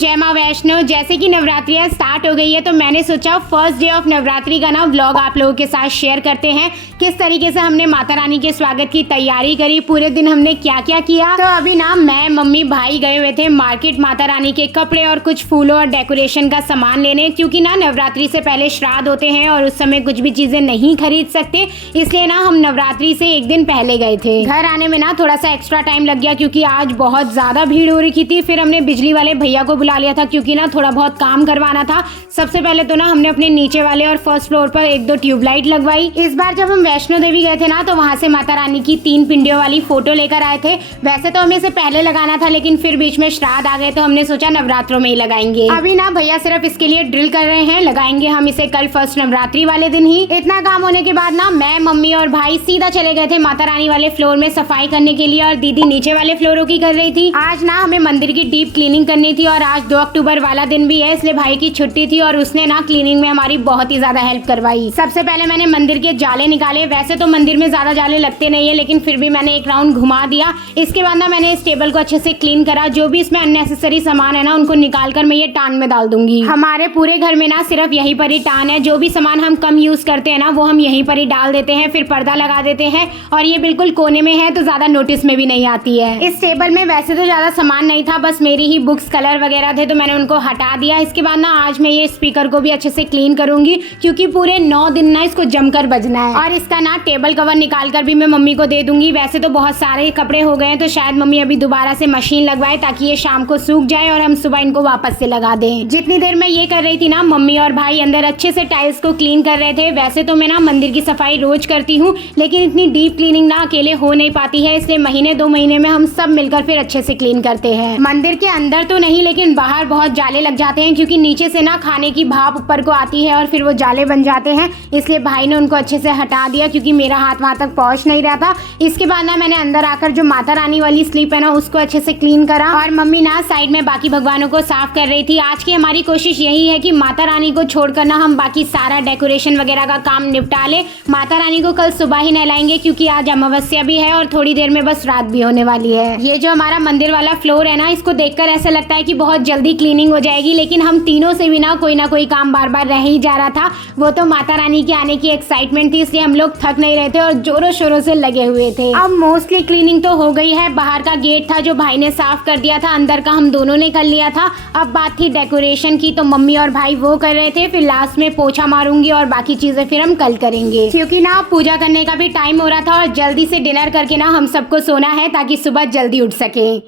जय माँ वैष्णो। जैसे कि नवरात्रियाँ स्टार्ट हो गई है तो मैंने सोचा फर्स्ट डे ऑफ नवरात्रि का ना व्लॉग आप लोगों के साथ शेयर करते हैं। किस तरीके से हमने माता रानी के स्वागत की तैयारी करी, पूरे दिन हमने क्या क्या किया। तो अभी ना मैं मम्मी भाई गए हुए थे मार्केट माता रानी के कपड़े और कुछ फूलों और डेकोरेशन का सामान लेने, क्योंकि ना नवरात्रि से पहले श्राद्ध होते हैं और उस समय कुछ भी चीजें नहीं खरीद सकते, इसलिए ना हम नवरात्रि से एक दिन पहले गए थे। घर आने में ना थोड़ा सा एक्स्ट्रा टाइम लग गया क्योंकि आज बहुत ज्यादा भीड़ हो रही थी। फिर हमने बिजली वाले भैया को बुला लिया था क्योंकि ना थोड़ा बहुत काम करवाना था। सबसे पहले तो ना हमने अपने नीचे वाले और फर्स्ट फ्लोर पर 1-2 ट्यूबलाइट लगवाई। इस बार जब हम वैष्णो देवी गए थे ना तो वहाँ से माता रानी की 3 पिंडियों वाली फोटो लेकर आए थे। वैसे तो हमें इसे पहले लगाना था, लेकिन फिर बीच में श्राद्ध आ गए तो हमने सोचा नवरात्रों में ही लगाएंगे। अभी ना भैया सिर्फ इसके लिए ड्रिल कर रहे हैं, लगाएंगे हम इसे कल फर्स्ट नवरात्रि वाले दिन ही। इतना काम होने के बाद ना मैं मम्मी और भाई सीधा चले गए थे माता रानी वाले फ्लोर में सफाई करने के लिए, और दीदी नीचे वाले फ्लोरों की कर रही थी। आज ना हमें मंदिर की डीप क्लीनिंग करनी थी और आज 2 अक्टूबर वाला दिन भी है, इसलिए भाई की छुट्टी थी और उसने ना क्लीनिंग में हमारी बहुत ही ज्यादा हेल्प करवाई। सबसे पहले मैंने मंदिर के जाले निकाले। वैसे तो मंदिर में ज्यादा जाले लगते नहीं है, लेकिन फिर भी मैंने एक राउंड घुमा दिया। इसके बाद ना मैंने इस टेबल को अच्छे से क्लीन करा। जो भी इसमें अननेसेसरी सामान है ना उनको निकाल कर मैं ये टान में डाल दूंगी। हमारे पूरे घर में ना सिर्फ यहीं पर ही टान है। जो भी सामान हम कम यूज करते हैं ना वो हम यहीं पर ही डाल देते हैं, फिर पर्दा लगा देते हैं, और ये बिल्कुल कोने में है तो ज्यादा नोटिस में भी नहीं आती है। इस टेबल में वैसे तो ज्यादा सामान नहीं था, बस मेरी ही बुक्स कलर वगैरह थे तो मैंने उनको हटा दिया। इसके बाद ना आज मैं ये स्पीकर को भी अच्छे से क्लीन करूंगी क्योंकि पूरे 9 दिन ना इसको जमकर बजना है। और इसका ना टेबल कवर निकाल कर भी मैं मम्मी को दे दूंगी। वैसे तो बहुत सारे कपड़े हो गए हैं तो शायद मम्मी अभी दोबारा से मशीन लगवाए ताकि ये शाम को सूख जाए और हम सुबह इनको वापस से लगा दें। जितनी देर मैं ये कर रही थी ना मम्मी और भाई अंदर अच्छे से टाइल्स को क्लीन कर रहे थे। वैसे तो मैं ना मंदिर की सफाई रोज करती हूँ, लेकिन इतनी डीप क्लीनिंग ना अकेले हो नहीं पाती है, इसलिए महीने 2 महीने में हम सब मिलकर फिर अच्छे से क्लीन करते हैं। मंदिर के अंदर तो नहीं, लेकिन बाहर बहुत जाले लग जाते हैं क्योंकि नीचे से ना खाने की भाप ऊपर को आती है और फिर वो जाले बन जाते हैं, इसलिए भाई ने उनको अच्छे से हटा दिया क्योंकि मेरा हाथ वहां तक पहुंच नहीं रहा था। इसके बाद ना मैंने अंदर आकर जो माता रानी वाली स्लीप है ना उसको अच्छे से क्लीन करा, और मम्मी ना साइड में बाकी भगवानों को साफ कर रही थी। आज की हमारी कोशिश यही है कि माता रानी को छोड़कर ना हम बाकी सारा डेकोरेशन वगैरह का काम निपटा ले। माता रानी को कल सुबह ही नहलाएंगे क्योंकि आज अमावस्या भी है और थोड़ी देर में बस रात भी होने वाली है। ये जो हमारा मंदिर वाला फ्लोर है ना इसको देखकर ऐसा लगता है कि बहुत जल्दी क्लीनिंग हो जाएगी, लेकिन हम तीनों से भी ना कोई काम बार बार रह ही जा रहा था। वो तो माता रानी के आने की एक्साइटमेंट थी, इसलिए हम लोग थक नहीं रहे थे और जोरों शोरों से लगे हुए थे। अब मोस्टली क्लीनिंग तो हो गई है। बाहर का गेट था जो भाई ने साफ कर दिया था, अंदर का हम दोनों ने कर लिया था। अब बात थी डेकोरेशन की, तो मम्मी और भाई वो कर रहे थे। फिर लास्ट में पोछा मारूंगी और बाकी चीजें फिर हम कल करेंगे, क्योंकि ना पूजा करने का भी टाइम हो रहा था और जल्दी से डिनर करके ना हम सबको सोना है ताकि सुबह जल्दी उठ सके।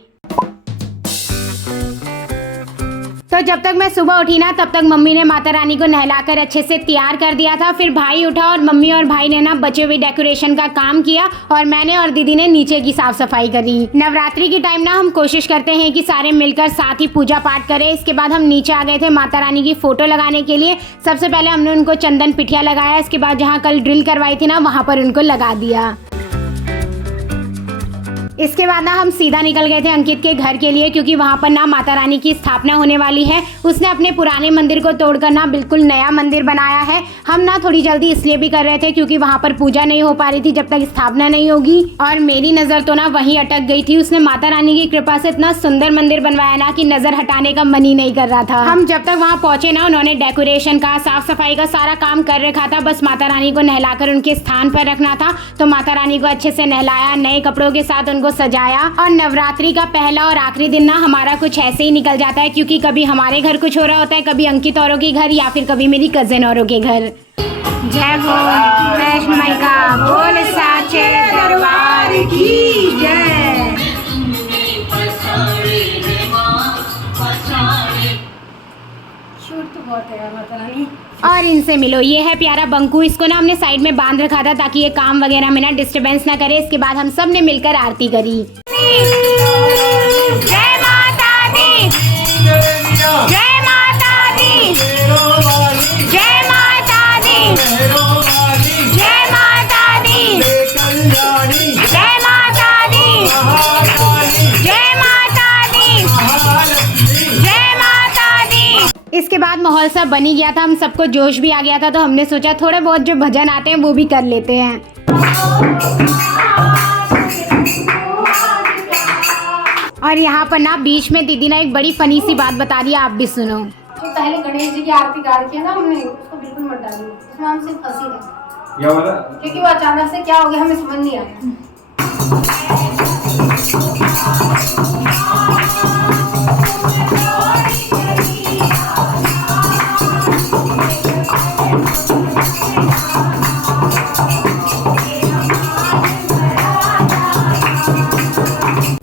तो जब तक मैं सुबह उठी ना तब तक मम्मी ने माता रानी को नहलाकर अच्छे से तैयार कर दिया था। फिर भाई उठा और मम्मी और भाई ने ना बचे हुए डेकोरेशन का काम किया और मैंने और दीदी ने नीचे की साफ सफाई करी। नवरात्रि के टाइम ना हम कोशिश करते हैं कि सारे मिलकर साथ ही पूजा पाठ करें। इसके बाद हम नीचे आ गए थे माता रानी की फोटो लगाने के लिए। सबसे पहले हमने उनको चंदन पिठिया लगाया, इसके बाद जहाँ कल ड्रिल करवाई थी ना वहाँ पर उनको लगा दिया। इसके बाद ना हम सीधा निकल गए थे अंकित के घर के लिए, क्योंकि वहाँ पर ना माता रानी की स्थापना होने वाली है। उसने अपने पुराने मंदिर को तोड़कर ना बिल्कुल नया मंदिर बनाया है। हम ना थोड़ी जल्दी इसलिए भी कर रहे थे क्योंकि वहाँ पर पूजा नहीं हो पा रही थी जब तक स्थापना नहीं होगी, और मेरी नज़र तो ना वहीं अटक गई थी। उसने माता रानी की कृपा से इतना सुंदर मंदिर बनवाया ना कि नजर हटाने का मन ही नहीं कर रहा था। हम जब तक वहाँ पहुंचे ना उन्होंने डेकोरेशन का, साफ सफाई का सारा काम कर रखा था। बस माता रानी को नहलाकर उनके स्थान पर रखना था। तो माता रानी को अच्छे से नहलाया, नए कपड़ों के साथ उनको सजाया। और नवरात्रि का पहला और आखिरी दिन ना हमारा कुछ ऐसे ही निकल जाता है, क्योंकि कभी हमारे घर कुछ हो रहा होता है, कभी अंकित औरों के घर, या फिर कभी मेरी कजिन औरों के घर। जय हो वैष्णो माई का बोल साचे दरबार की जय। तो बहुत है माता रानी। और इनसे मिलो, ये है प्यारा बंकू। इसको ना हमने साइड में बांध रखा था ताकि ये काम वगैरह में ना डिस्टरबेंस ना करे। इसके बाद हम सब ने मिलकर आरती करी। जय माता दी, जय माता दी, जय माता दी, जय माता दी, जय माता दी, जय माता दी, जय माता दी। इसके बाद माहौल सब बन ही गया था, हम सबको जोश भी आ गया था, तो हमने सोचा थोड़े बहुत जो भजन आते हैं वो भी कर लेते हैं। और यहाँ पर ना बीच में दीदी ना एक बड़ी फनी सी बात बता रही है, आप भी सुनो। तो पहले गणेश जी की आरती गा रखी है ना हमने, उसको बिल्कुल मत डालिए, उसमें हम सिर्फ हंसी रहे। क्या बोला? क्योंकि वो अचानक से क्या हो गया हमें समझ नहीं आया।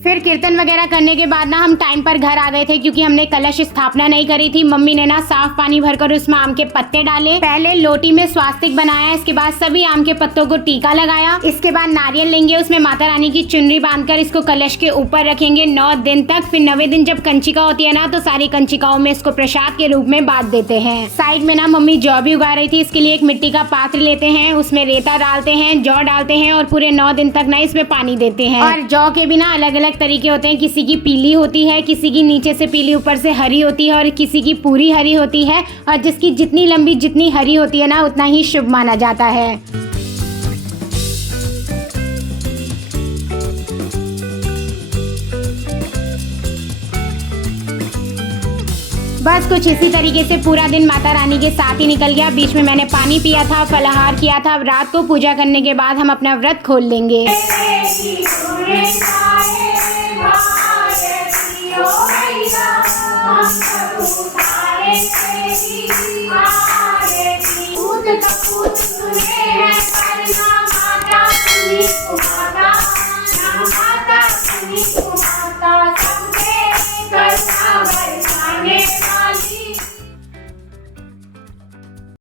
फिर कीर्तन वगैरह करने के बाद ना हम टाइम पर घर आ गए थे, क्योंकि हमने कलश स्थापना नहीं करी थी। मम्मी ने ना साफ पानी भरकर उसमें आम के पत्ते डाले, पहले लोटी में स्वास्तिक बनाया, इसके बाद सभी आम के पत्तों को टीका लगाया, इसके बाद नारियल लेंगे, उसमें माता रानी की चुनरी बांधकर इसको कलश के ऊपर रखेंगे 9 दिन तक। फिर 9वें दिन जब कंचिका होती है ना, तो सारी कंचिकाओं में इसको प्रसाद के रूप में बांट देते हैं। साइड में ना मम्मी जौ भी उगा रही थी, इसके लिए एक मिट्टी का पात्र लेते हैं, उसमें रेता डालते हैं, जौ डालते हैं और पूरे 9 दिन तक ना इसमें पानी देते हैं। और जौ के भी ना अलग अलग तरीके होते हैं, किसी की पीली होती है, किसी की नीचे से पीली ऊपर से हरी होती है और किसी की पूरी हरी होती है। और जिसकी जितनी लंबी जितनी हरी होती है ना, उतना ही शुभ माना जाता है। बस कुछ इसी तरीके से पूरा दिन माता रानी के साथ ही निकल गया। बीच में मैंने पानी पिया था, फलाहार किया था। अब रात को पूजा करने के बाद हम अपना व्रत खोल लेंगे।